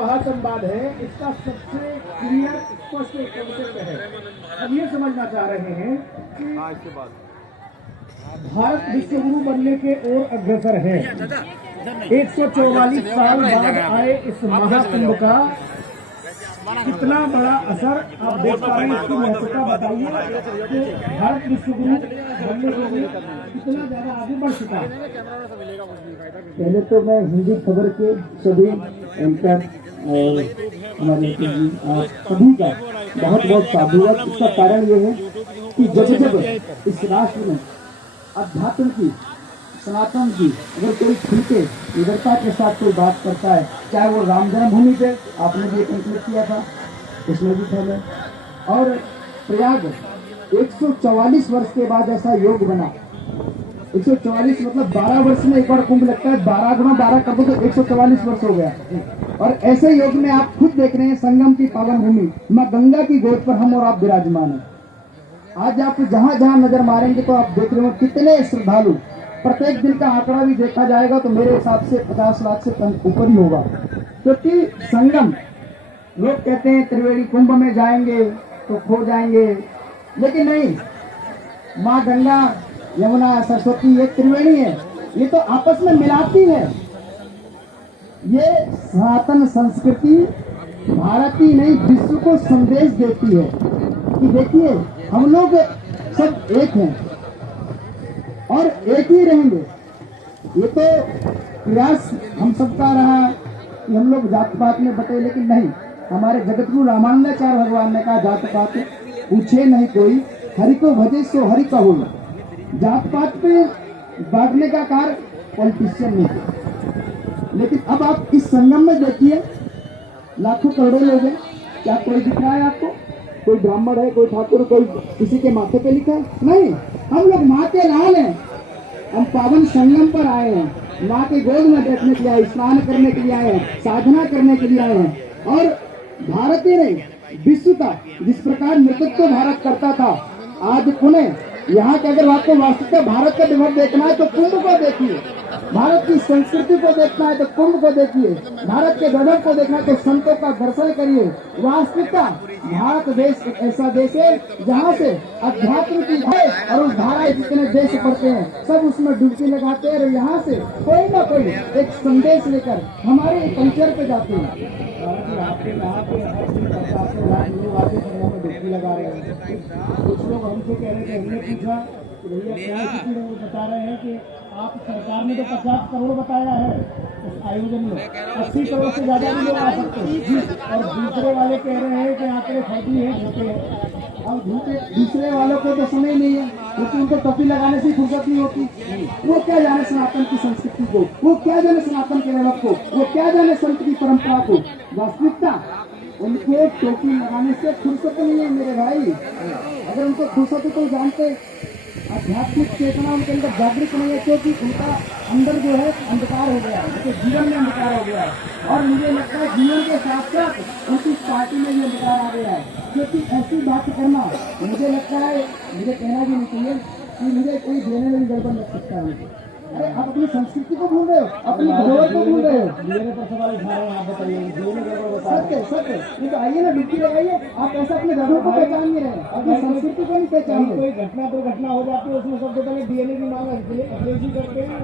महासंवाद है, इसका सबसे क्लियर स्पष्ट कंसेप्ट है। हम ये समझना चाह रहे हैं कि भारत विश्वगुरु बनने के ओर अग्रसर है। 144 साल बाद आए इस महाकुंभ का कितना बड़ा असर आप देख पा रहे हैं, इसकी महत्वता बताइए कि भारत विश्वगुरु बनने के लिए कितना ज्यादा आगे बढ़ चुका है। पहले तो मैं हिंदी खबर के सभी एंकर और हमारे सभी का बहुत बहुत साधुवाद। इसका कारण ये है कि जब जब इस राष्ट्र में अध्यात्म की, सनातन की अगर कोई खुलके निडरता के साथ कोई बात करता है, चाहे वो राम जन्मभूमि पे आपने भी कंक्लूड किया था, उसमें भी था, और प्रयाग 144 वर्ष के बाद ऐसा योग बना। 144 मतलब 12 वर्ष में एक बार कुंभ लगता है, 12 गुना 12 कर दो तो 144 वर्ष हो गया। और ऐसे योग में आप खुद देख रहे हैं, संगम की पावन भूमि माँ गंगा की गोद पर हम और आप विराजमान हैं। आज आप जहां जहां नजर मारेंगे तो आप देख रहे हो कितने श्रद्धालु, प्रत्येक दिन का आंकड़ा भी देखा जाएगा तो मेरे हिसाब से 50 लाख से ऊपर ही होगा। क्योंकि संगम, लोग कहते हैं त्रिवेणी कुंभ में जाएंगे तो खो जाएंगे, लेकिन नहीं, माँ गंगा, यमुना, सरस्वती ये त्रिवेणी है, ये तो आपस में मिलाती है। ये सनातन संस्कृति भारत ही नहीं विश्व को संदेश देती है कि देखिए हम लोग सब एक हैं और एक ही रहेंगे। ये तो प्रयास हम सबका रहा कि हम लोग जात पात में बटे, लेकिन नहीं, हमारे जगतगुरु रामानंदाचार्य भगवान ने कहा जात पात पूछे नहीं कोई, हरि को भजे सो हरि का हो। जात पात पे बांटने का कार्य पॉलिटिशियन नहीं है। लेकिन अब आप इस संगम में देखिए, लाखों करोड़ों लोग हैं, क्या कोई दिख रहा है आपको? कोई ब्राह्मण है, कोई ठाकुर, कोई किसी के माथे पे लिखा है? नहीं, हम लोग माँ के लाल हैं। हम पावन संगम पर आए हैं, माँ के गोद में बैठने के लिए आए, स्नान करने के लिए आए हैं, साधना करने के लिए आए हैं। और भारत ही नहीं, विश्व का जिस प्रकार नेतृत्व भारत करता था, आज पुणे यहाँ के, अगर आपको वास्तविकता भारत का विभव देखना है तो कुंभ को देखिए, भारत की संस्कृति को देखना है तो कुंभ को देखिए, भारत के वैभव को देखना है तो संतों का दर्शन करिए। वास्तविकता भारत देश एक ऐसा देश है जहाँ से अध्यात्म की है, और उस धारा जितने देश पड़ते हैं सब उसमें डुबकी लगाते हैं, और यहाँ से कोई ना कोई एक संदेश लेकर हमारे कल्चर पे जाते हैं। डुबकी लगा रहे हैं, कुछ लोग हमसे कह रहे थे, हमने पूछा कि भैया क्या किसी लोग बता रहे हैं कि आप सरकार ने तो 50 करोड़ बताया है उस आयोजन में, 80 करोड़ से ज्यादा भी लोग आ सकते हैं, और दूसरे वाले कह रहे हैं कि आंकड़े फर्जी है, झूठे हैं। अब दूसरे वालों को तो समय नहीं है, क्योंकि उनको टोपी लगाने से फुर्सत नहीं होती। वो क्या जाने सनातन की संस्कृति को, वो क्या जाने सनातन के वैभव को, वो क्या जाने संत की परंपरा को। वास्तविकता उनको टोपी लगाने से फुर्सत नहीं है मेरे भाई। अगर उनको फुर्सत है तो जानते आध्यात्मिक चेतना उनके अंदर जागृत नहीं है, क्योंकि उनका अंदर जो है अंधकार हो गया है, उनके जीवन में अंधकार हो गया है। और मुझे लगता है जीवन के साथ साथ उनकी पार्टी में भी अंधकार आ गया है, क्योंकि ऐसी बात करना, मुझे लगता है, मुझे कहना भी नहीं चाहिए कि मुझे कोई देने में भी गड़बड़ लग सकता है। अरे आप अपनी संस्कृति को भूल रहे हो, अपनी धरोहर को भूल रहे हो। मेरे पर सवाल उठा रहे हैं, आप बताइए। सत्य सत्य, ये तो आइए ना, डुबकी लगाइए। आप ऐसा अपने धर्म को पहचान नहीं रहे, अपनी संस्कृति को नहीं पहचान रहे। कोई घटना दुर्घटना हो जाती है, उसमें सबसे पहले डीएनए की मांग करते हैं, करते हैं,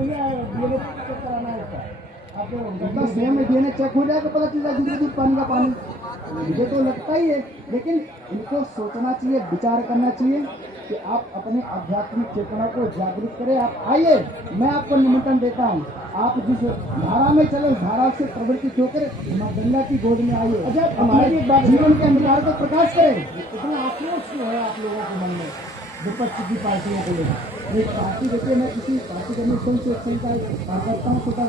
डीएनए चेक कराना है। आपको सेम डीएनए चेक हो जाए तो पता चल जाए दूध पानी का पानी। मुझे तो लगता ही है, लेकिन इनको सोचना चाहिए, विचार करना चाहिए कि आप अपने आध्यात्मिक चेतना को जागृत करें। आप आइए, मैं आपको निमंत्रण देता हूँ, आप जिस धारा में चले उस धारा से प्रवृत्ति होकर माँ गंगा की गोद में आइए। अच्छा, हमारे जीवन के अंधकार को प्रकाश करें। इतना आक्रोश क्यों है आप लोगों के मन में विपक्ष की पार्टियों को लेकर? एक पार्टी देखिए, मैं किसी पार्टी कमीशन से करता हूँ, छोटा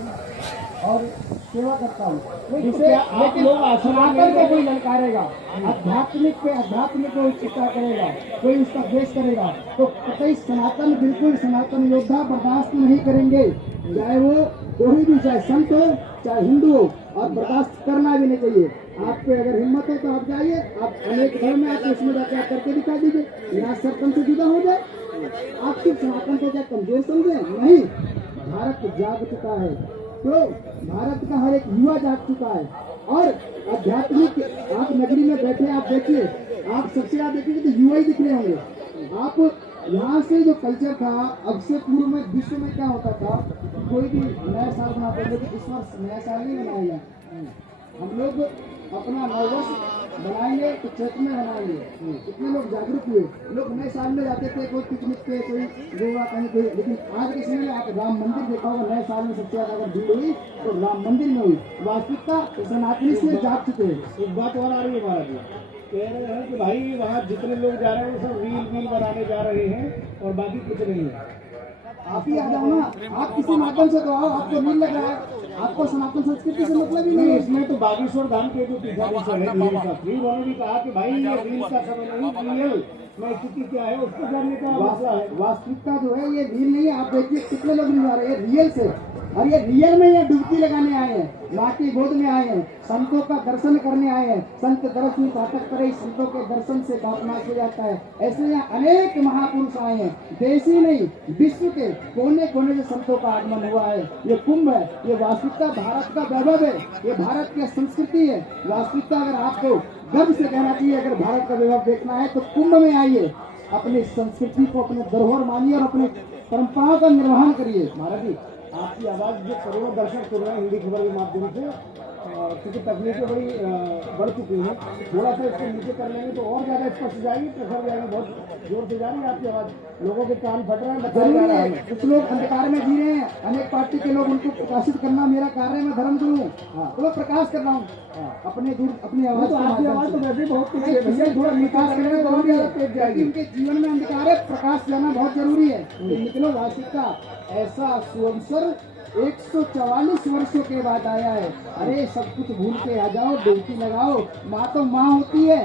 और सेवा करता हूँ, जिसे आप लोग सनातन को कोई ललकारेगा, आध्यात्मिक को चिंता करेगा, कोई उसका द्वेष करेगा, तो कतई सनातन, बिल्कुल सनातन योद्धा बर्दाश्त नहीं करेंगे, चाहे वो कोई भी, चाहे संत हो चाहे हिंदू हो, और बर्दाश्त करना भी नहीं चाहिए। आप पे अगर हिम्मत है तो आप जाइए, आप अनेक धर्म में आके उसमें जाके आप करके दिखा दीजिए, यहाँ सरपंच से जुदा हो जाए। आप सिर्फ सनातन को क्या कमजोर समझे? नहीं, भारत जाग चुका है, तो भारत का हर एक युवा जाग चुका है, और आध्यात्मिक, आप नगरी में बैठे आप देखिए, आप सबसे ज्यादा देखेंगे तो युवा ही दिख रहे होंगे। आप यहाँ से जो कल्चर था, अब से पूर्व में विश्व में क्या होता था, कोई भी नया साल मनाते थे, लेकिन इस वर्ष नया साल नहीं मनाया। हम लोग अपना नववर्ष बनाएंगे तो चैत्र में बनाएंगे। इतने लोग जागरूक हुए, लोग नए साल में जाते थे, कोई पिकनिक पे, कोई गोवा कहीं कोई। लेकिन आज के समय में आप राम मंदिर देखा होगा, नए साल में सबसे ज्यादा अगर भीड़ हुई तो राम मंदिर में हुई। वास्तविकता सनातनी से जाग चुके हैं। एक बात और आ रही है महाराज जी, कह रहे हैं कि भाई वहाँ जितने लोग जा रहे हैं वो सब रील बनाने जा रहे हैं और बाकी कुछ नहीं है। आप ही आ जाओ ना, आप किसी माध्यम से तो आओ, आपको रील लग रहा है, आपको सनातन संस्कृति से मतलब ही नहीं है। इसमें तो बागेश्वर धाम के जो पीछा है उन्होंने भी कहा कि भाई ये रील का समय नहीं, रियल में स्थिति क्या है उसको जानने का मसला है। वास्तविकता जो है ये रील नहीं है। आप देखिए कितने लोग नहीं आ रहे हैं रियल से, और ये रियल में ये डुबकी लगाने आए हैं, माँ की गोद में आए हैं, संतों का दर्शन करने आए हैं। संत दर्शन पाठक करे, संतों के दर्शन से पाप नाश हो जाता है। ऐसे यहाँ अनेक महापुरुष आए हैं, देश ही नहीं विश्व के कोने कोने से संतों का आगमन हुआ है। ये कुंभ है, ये वास्तविकता भारत का वैभव है, ये भारत की संस्कृति है। वास्तविकता अगर आपको गर्व से कहना चाहिए, अगर भारत का वैभव देखना है तो कुंभ में आइए, अपनी संस्कृति को अपने धरोहर मानिए और अपने परंपराओं का निर्वहन करिए। महाराज जी, आपकी आवाज जो करोड़ों दर्शक सुन रहे हैं हिंदी खबर के माध्यम से, क्योंकि तकनीकें बड़ी बढ़ चुकी हैं, थोड़ा सा इसको नीचे कर लेंगे तो और ज्यादा स्पष्ट जाएगी, प्रखर जाएगी, बहुत जोर से जा रही है आपकी आवाज, लोगों के कान फट रहे हैं, बताया जा रहा है। कुछ लोग अंधकार में जी रहे हैं, अनेक पार्टी के लोग, उनको प्रकाशित करना मेरा कार्य है। मैं धर्मगुरु हूँ, तो मैं प्रकाश कर रहा हूँ अपने दूर अपनी आवाज। तो आपकी आवाज तो वैसे बहुत तेज है भैया, थोड़ा प्रकाश करने तो और ज्यादा तेज जाएगी। उनके जीवन में अंधकार है, प्रकाश लाना बहुत जरूरी है। निकलो वास्तविकता, ऐसा सुअवसर 144 वर्षों के बाद आया है। अरे सब कुछ भूल के आ जाओ, डुबकी लगाओ। माँ तो माँ होती है,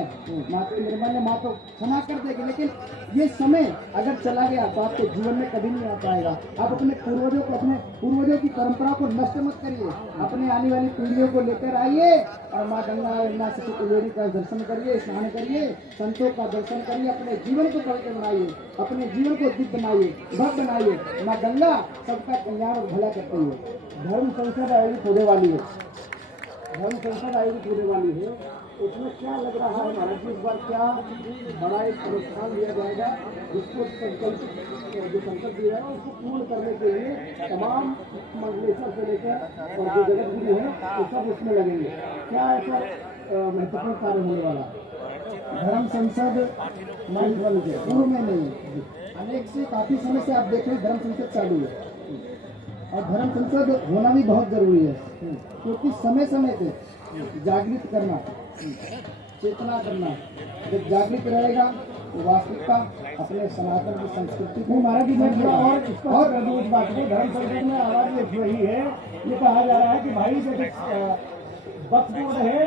माँ तो निर्मल माँ तो क्षमा कर देगी, लेकिन ये समय अगर चला गया तो आपके जीवन में कभी नहीं आ पाएगा। आप अपने पूर्वजों की परंपरा को नष्ट मत करिए, अपने आने वाली पीढ़ियों को लेकर आइए और माँ गंगा यमुना सती का दर्शन करिए, स्नान करिए, संतों का दर्शन करिए, अपने जीवन को पवित्र बनाइए, अपने जीवन को दिव्य बनाइए, भव्य बनाइए। माँ गंगा सबका कल्याण और भला करती है। धर्म संसद आयोजित होने वाली है, धर्म संसद आयोजित होने वाली है, उसमें क्या लग रहा है महाराज जी, इस बार क्या बड़ा एक अनुष्ठान दिया जाएगा जिसको जो संकल्प दिया है उसको पूर्ण करने के लिए तमाम मंडलेश्वर से लेकर और जो जगत गुरु है वो सब उसमें लगेंगे। क्या ऐसा महत्वपूर्ण कार्य होने वाला धर्म संसद पूर्व में नहीं, अनेक से काफी समय से आप देख रहे धर्म संसद चालू है, और धर्म संसद होना भी बहुत जरूरी है, क्योंकि समय समय पे जागृत करना, चेतना करना, जब जागृत रहेगा तो वास्तविकता अपने सनातन की संस्कृति को। महाराज जी मैं थोड़ा और इस बात में धर्म संसद में आवाज उठ रही है, ये कहा जा रहा है कि भाई जैसे वक्फ बोर्ड है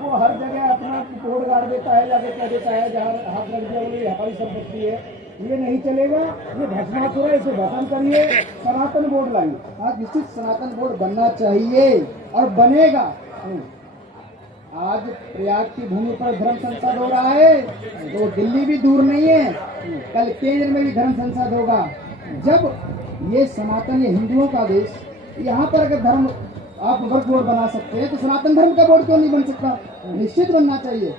वो हर जगह अपना बोर्ड गाड़ देता है, जाके कह देता है जहाँ हाथ रख दिया बोले हमारी संपत्ति है, ये नहीं चलेगा, ये भस्मासुर है, इसे भस्म करिए, सनातन बोर्ड लाइए। आज निश्चित सनातन बोर्ड बनना चाहिए और बनेगा। आज प्रयाग की भूमि पर धर्म संसद हो रहा है, तो दिल्ली भी दूर नहीं है, कल केंद्र में भी धर्म संसद होगा। जब ये सनातन, ये हिंदुओं का देश, यहाँ पर अगर धर्म आप वर्ग बोर्ड बना सकते हैं तो सनातन धर्म का बोर्ड क्यों नहीं बन सकता? निश्चित बनना चाहिए।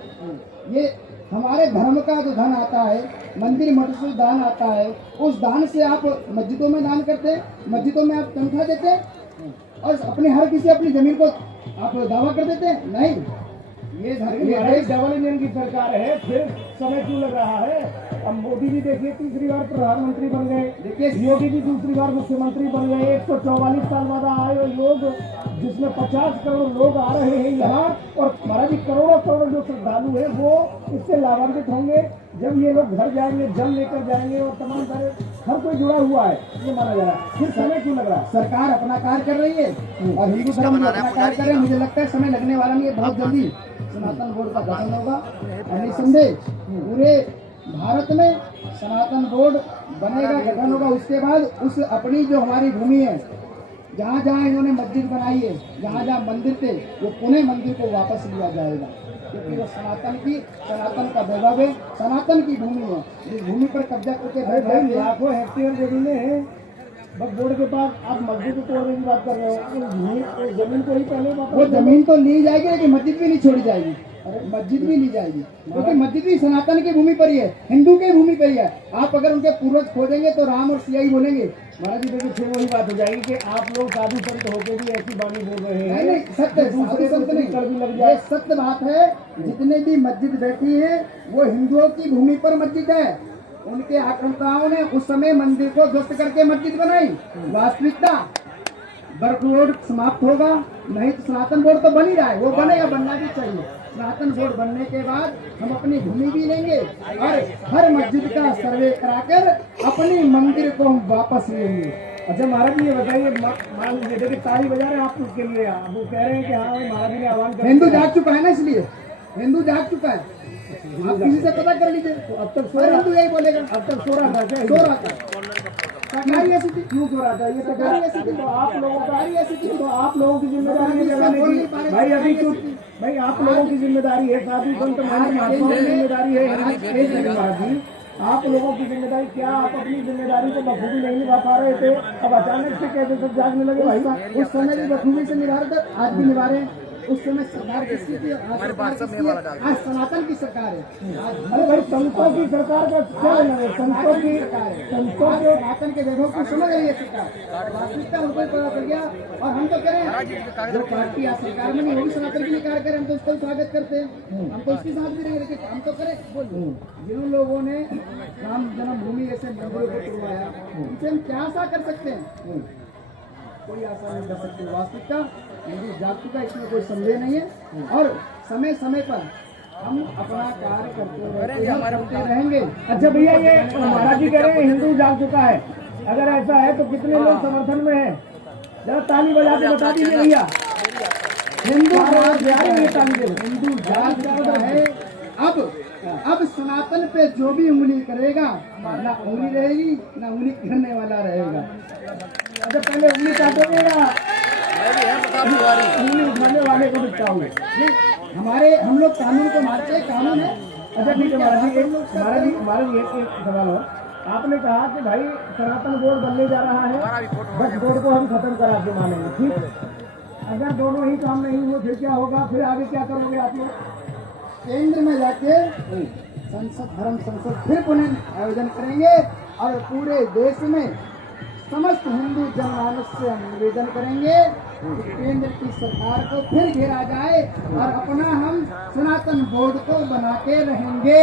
ये हमारे धर्म का जो धन आता है, मंदिर मठ से दान आता है, उस दान से आप मस्जिदों में दान करते हैं, मस्जिदों में आप तनख्वाह देते हैं और अपने हर किसी अपनी जमीन को आप दावा कर देते हैं। नहीं, ये डबल इंजन की सरकार है, फिर समय क्यों लग रहा है? अब मोदी जी देखिए तीसरी बार प्रधानमंत्री बन गए, देखिए योगी जी दूसरी बार मुख्यमंत्री बन गए, 144 साल बाद आए लोग, जिसमें 50 करोड़ लोग आ रहे हैं यहाँ, और महाराज जी करोड़ों जो श्रद्धालु है वो इससे लाभान्वित होंगे। जब ये लोग घर जाएंगे, जल लेकर जाएंगे और तमाम सारे हर कोई जुड़ा हुआ है, ये माना जा रहा है। फिर समय क्यों लग रहा है? सरकार अपना कार्य कर रही है और हिंदू धर्म अपना कार्य कर रहे हैं। मुझे लगता है समय लगने वाला नहीं है, बहुत जल्दी सनातन बोर्ड का गठन होगा। निसंदेह पूरे भारत में सनातन बोर्ड बनेगा, गठन होगा। उसके बाद उस अपनी जो हमारी भूमि है, जहाँ जहाँ इन्होंने मस्जिद बनाई है, जहाँ जहाँ मंदिर थे, वो पुणे मंदिर को वापस लिया जाएगा, क्योंकि वो सनातन का वैभव है, सनातन की भूमि है। जिस भूमि पर कब्जा करके लाखों हेक्टेयर जमीनें हैं वक्फ बोर्ड के पास आप मस्जिद को तोड़ने की बात कर रहे हो, तो जमीन को ही पहले वो जमीन तो ली जाएगी लेकिन मस्जिद भी नहीं छोड़ी जाएगी। अरे मस्जिद भी ली जाएगी क्योंकि मस्जिद भी सनातन की भूमि पर ही है, हिंदू की भूमि पर ही है। आप अगर उनके पूर्वज खोजेंगे तो राम और सिया ही बोलेंगे। महाराज जी देखिए, फिर वही बात हो जाएगी कि आप लोग साधु संत होकर भी ऐसी बाणी बोल रहे हैं। नहीं सत्य, दूसरे संत नहीं, कर भी लग जाए। ये सत्य बात है। जितने भी मस्जिद बैठी है वो हिंदुओं की भूमि पर मस्जिद है। उनके आक्रमणकारों ने उस समय मंदिर को ध्वस्त करके मस्जिद बनाई। वास्तविकता वक्फ बोर्ड समाप्त होगा, नहीं तो सनातन बोर्ड तो बन ही रहा है, वो बनेगा, बनना भी चाहिए। सनातन बोर्ड बनने के बाद हम अपनी भूमि भी लेंगे और हर मस्जिद का सर्वे कराकर अपनी मंदिर को हम वापस लेंगे। अच्छा महाराज जी ये बताइए, मान लीजिए देखिए ताली बजा रहे हैं आप उसके लिए, आप वो कह रहे हैं कि हाँ महाराज जी ने आह्वान कर हिंदू जाग चुका है ना, इसलिए हिंदू जाग चुका है। आप किसी से पता कर लीजिए, तो अब तक हिंदू यही बोलेगा। अब तक सो रहा था क्या? सो रहा था, सरकारी ऐसी थी, क्यों सो रहा था? ये सरकारी ऐसी थी, तो आप लोगों का ऐसी थी, तो आप लोगों की जिम्मेदारी है जगाने की। भाई अभी चुप, भाई आप लोगों की जिम्मेदारी है, साधु संत महात्मा की जिम्मेदारी है। महाराज जी आप लोगों की जिम्मेदारी क्या? आप अपनी जिम्मेदारी को बखूबी नहीं निभा पा रहे थे, अब अचानक से कैसे सब जागने लगे? भाई उस समय भी बखूबी से निभा रहे थे, आज भी निभा रहे हैं। उस समय सरकार किसकी थी, आज सनातन की सरकार है। अरे भाई संतों की सरकार का क्या लेना है? संतों की संतों के सनातन के वैभव को समझ रही है सरकार, वास्तविकता हमको पता चल गया। और हम तो करें जो पार्टी आज सरकार में नहीं होगी सनातन के लिए कार्य करें, हम तो उसका स्वागत करते हैं, हम तो उसके साथ भी रहेंगे, लेकिन हम तो करें। जिन लोगों ने राम जन्मभूमि ऐसे मंदिरों को तोड़वाया, उनसे हम क्या आशा कर सकते हैं? कोई आशा नहीं कर सकते। वास्तविकता हिंदू जाग चुका, इसमें कोई संदेह नहीं है। और समय समय पर हम अपना कार्य करते रहेंगे। अच्छा भैया ये महाराज जी कह रहे हैं हिंदू जाग चुका है, अगर ऐसा है तो कितने लोग समर्थन में हैं? जरा ताली बजा के बता दीजिए भैया। हिंदू हिंदू जाग चुका है। अब सनातन पे जो भी उंगली करेगा, ना उंगली रहेगी ना उंगली करने वाला रहेगा। अच्छा पहले उंगली काटेगा, उंगली उठाने वाले को निपटाओगे। हम लोग कानून को मानते हैं, कानून है। अच्छा ठीक है महाराज जी, एक सवाल हो। आपने कहा कि भाई सनातन बोर्ड बनने जा रहा है, वक्फ बोर्ड को हम खत्म करा के मानेंगे, ठीक? अगर दोनों ही काम नहीं हुए फिर क्या होगा? फिर आगे क्या करोगे आप लोग? केंद्र में जाके संसद, धर्म संसद फिर पुनः आयोजन करेंगे और पूरे देश में समस्त हिंदू जनमानस से हम निवेदन करेंगे कि केंद्र की सरकार को फिर घेरा जाए और अपना हम सनातन बोर्ड को बना के रहेंगे।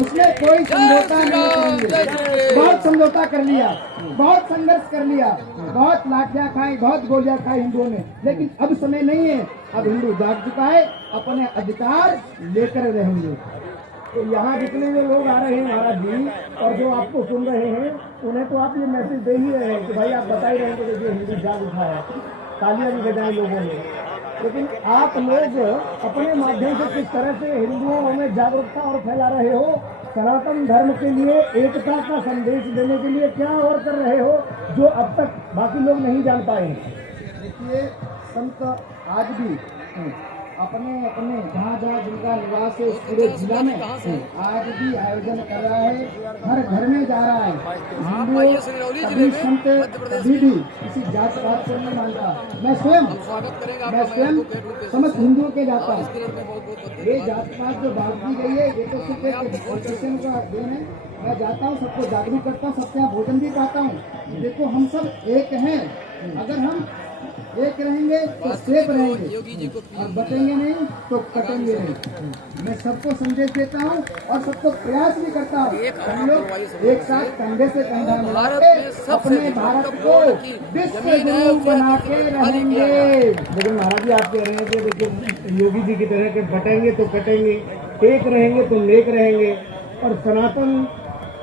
उसमें कोई समझौता नहीं करेंगे। बहुत समझौता कर लिया, बहुत संघर्ष कर लिया, बहुत लाठियां खाई, बहुत गोलियां खाई हिंदुओं ने, लेकिन अब समय नहीं है। अब हिंदू जाग चुका है, अपने अधिकार लेकर रहेंगे। तो यहाँ जितने जो लोग आ रहे हैं महाराज जी और जो आपको सुन रहे हैं, उन्हें तो आप ये मैसेज दे ही रहे हैं कि भाई आप बता ही रहे हैं कि देखिए हिंदू जाग उठा है, तालियां भी बजाई लोगों ने। लेकिन आप लोग अपने माध्यम से किस तरह से हिंदुओं में जागरूकता और फैला रहे हो, सनातन धर्म के लिए एकता का संदेश देने के लिए क्या और कर रहे हो जो अब तक बाकी लोग नहीं जान पाए हैं? देखिए संत आज भी अपने अपने जहाँ जहाँ जिनका निवास है उस पूरे जिला में आज भी आयोजन कर रहा है, हर घर में जा रहा है। हिंदू संत कभी भी किसी जात पात को नहीं मानता। मैं स्वयं समस्त हिंदुओं के जाता हूँ। ये जात पात जो बांट दी गई है ये तो सिर्फ एक पॉलिटिशियन का देन है। मैं जाता हूँ, सबको जागरूक करता हूँ, सबके यहाँ भोजन भी पाता हूँ। देखो हम सब एक हैं, अगर हम एक रहेंगे तो सेफ रहेंगे और बटेंगे नहीं तो कटेंगे नहीं। मैं सबको संदेश देता हूँ और सबको प्रयास भी करता हूँ। हम लोग एक साथ कंधे से कंधा मिला के अपने भारत को विश्व गुरु बना के रहेंगे। लेकिन महाराज जी आप कह रहे हैं कि देखिए योगी जी की तरह के बटेंगे तो कटेंगे, एक रहेंगे तो नेक रहेंगे, और सनातन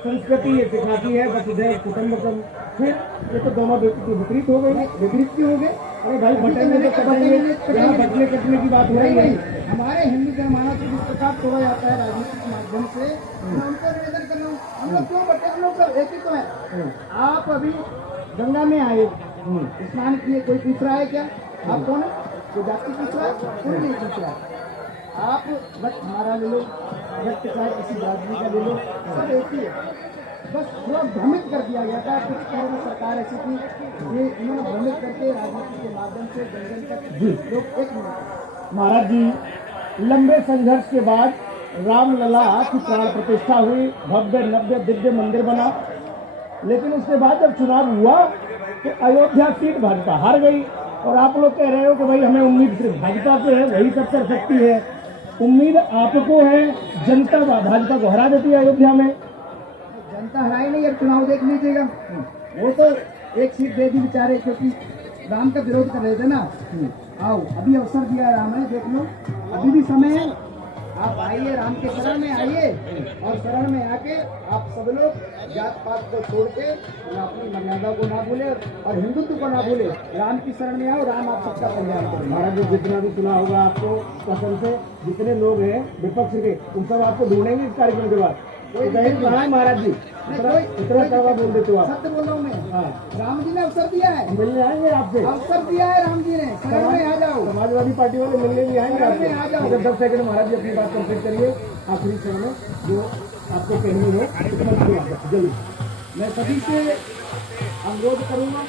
संस्कृति ये सिखाती है वसुधैव कुटुंबकम। फिर ये तो दोनों विपरीत हो गए, विपरीत क्यों हो गए? अरे भाई बटेंगे तो कटेंगे, यहाँ बटने कटने की बात हो रही है। हमारे हिंदू जनमानस को जिस प्रकार तोड़ा जाता है राजनीति के माध्यम से, मैं उनको निवेदन कर रहा हूँ, हम लोग क्यों बटे? हम लोग सब एक ही तो है। आप अभी गंगा में आए, स्नान किए, कोई पूछ रहा है क्या? आप कौन है? कोई जाति पूछ रहा है? कोई नहीं पूछ रहा है। आप रक्त हमारा ले लो, रक्त चाहे किसी जाति का ले लो, सब एक ही है। बस थोड़ा भ्रमित कर दिया गया था। कुछ कह रहे सरकार ऐसी थी, ये इन्होंने भ्रमित करके राजनीति के माध्यम से जन जन तक लोग एक महाराज जी लंबे संघर्ष के बाद रामलला की प्राण प्रतिष्ठा हुई, भव्य नव्य दिव्य मंदिर बना। लेकिन उसके बाद जब चुनाव हुआ तो अयोध्या सीट भाजपा हार गई। और आप लोग कह रहे हो कि भाई हमें उम्मीद सिर्फ भाजपा पे है, वही सब कर सकती है। उम्मीद आपको है, जनता भाजपा को हरा देती है अयोध्या में। जनता हराई नहीं, अब चुनाव देख लीजिएगा। वो तो एक सीट दे दी बेचारे, क्योंकि राम का विरोध कर रहे थे ना। आओ, अभी अवसर दिया राम ने, देख लो, अभी भी समय है। आप आइए, राम के शरण में आइए, और शरण में आके आप सब लोग जात पात को छोड़ के अपनी मर्यादा को ना भूले और हिंदुत्व को ना भूले। राम की शरण में आओ, राम आप सबका कल्याण करें। महाराज जी जितना भी सुना होगा आपको कसम से, जितने लोग हैं विपक्ष के, उन सब आपको ढूंढेंगे इस कार्यक्रम के बाद। कहा है महाराज जी, इतना कड़वा बोल देते हो आप। सत्य बोल रहा हूँ मैं। हाँ, राम जी ने अवसर दिया है, मिलने आएंगे आपसे। अवसर दिया है राम जी ने, शरण में आ जाओ। समाजवादी पार्टी वाले मिलने भी आएंगे आपसे, आ जाओ। 10 सेकंड महाराज जी अपनी बात कंप्लीट करिए, आखिरी क्षण में जो आपको कहनी है जल्दी। मैं सभी से अनुरोध करूंगा,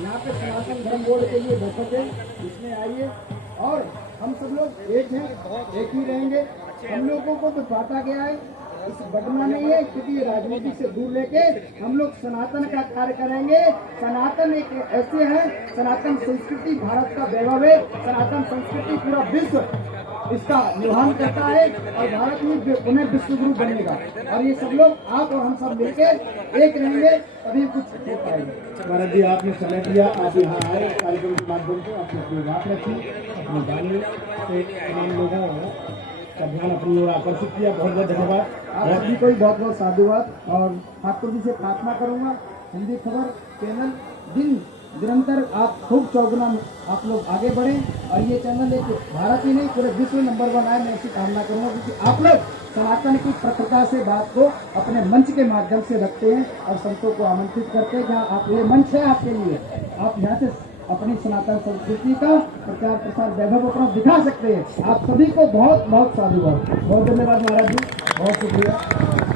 यहाँ पे सनातन धर्म बोर्ड के लिए बैठक है, इसमें आइए और हम सब लोग एक हैं, एक ही रहेंगे। हम लोगों को तो बांटा गया है, इस बटना नहीं है, क्योंकि ये राजनीति से दूर लेके हम लोग सनातन का कार्य करेंगे। सनातन एक ऐसे है, सनातन संस्कृति भारत का वैभव है। सनातन संस्कृति पूरा विश्व इसका निर्वहन करता है और भारत में उन्हें विश्व गुरु बनेगा। और ये सब लोग, आप और हम सब मिलकर एक रहेंगे, तभी कुछ हो पाएगा। महाराज जी आपने समय दिया, आप यहाँ आए कार्यक्रम के माध्यम से, आपने अपनी बात रखी, अपनी वाणी से तमाम लोगों का ध्यान अपनी ओर आकर्षित किया। बहुत बहुत धन्यवाद। आप सभी को बहुत बहुत साधुवाद। और ठाकुर जी से प्रार्थना करूंगा, हिंदी खबर चैनल दिन निरंतर आप खूब चौगुना आप लोग आगे बढ़ें और ये चैनल एक भारत ही नहीं पूरे विश्व नंबर 1 आए, मैं ऐसी कामना करूंगा। क्योंकि आप लोग सनातन की प्रखरता से बात को अपने मंच के माध्यम से रखते हैं और संतों को आमंत्रित करते हैं। जहाँ आप, ये मंच है आपके लिए, आप यहाँ से अपनी सनातन संस्कृति का प्रचार प्रसार वैभव अपना दिखा सकते हैं। आप सभी को बहुत बहुत साधुवाद। बहुत धन्यवाद महाराज जी, बहुत शुक्रिया।